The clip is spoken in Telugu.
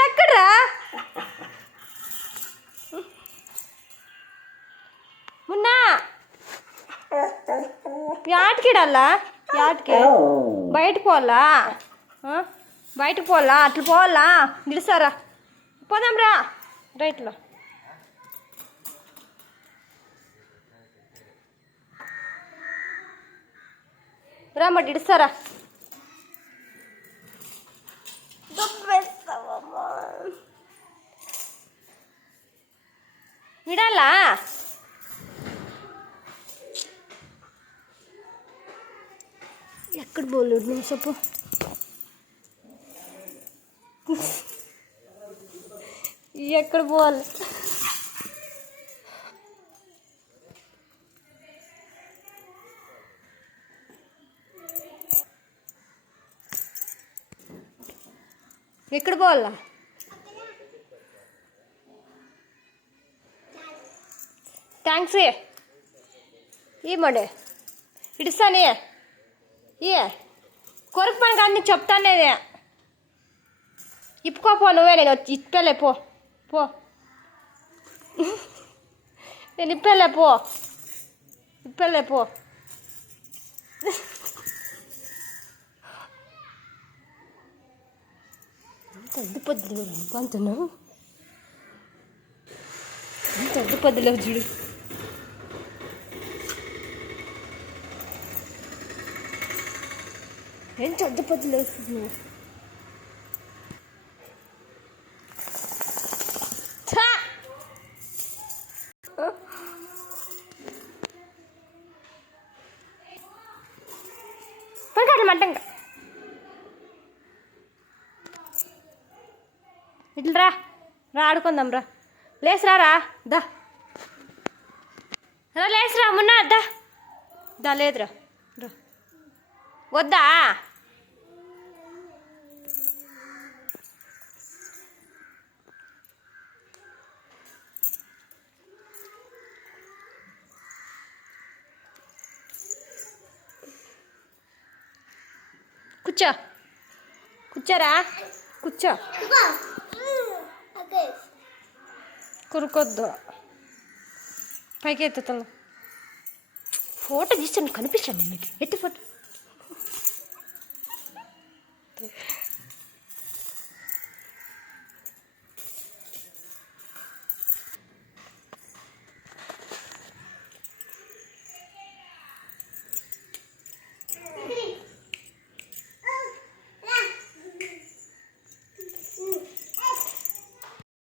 ఎక్కడ్రా మున్నా యాటికిడల్లా యాటికి బయటకు పోవాలా బయటకు పోవాలా అట్లా పోవాలా నిలుసారా పోదాం రా రైట్లో రామ్మ ఇడుస్తారా ఇడాలా ఎక్కడ పోలేడు నువ్వు చెప్పు ఎక్కడ పోవాలి ఎక్కడ పోవాలా థ్యాంక్స్ ఈ మడే ఇడుస్తానే ఏ కొరకు పని కాదు నీకు చెప్తానేదే ఇప్పుకోపో నువ్వే నేను ఇప్పలే పో పో నేను ఇప్పలే పో ఇప్పలే పో అంత పొద్దులు అంటున్నావు అంత పొద్దులో చూడు ఏం చెడ్డ పొద్దులు వేస్తుంది నువ్వు పడుకోవట్లే మంటంగా ఇట్లా రా రా ఆడుకుందాం రా లేసురా రా దా రా లేసురా మున్నా దా దా లేదురా రా వద్దా కూర్చో కూర్చోరా కూర్చో కొరుకొద్దు పైకి ఎత్తుతాను ఫోటో తీస్తాను కనిపిస్తాను మీకు ఎత్తు ఫోటో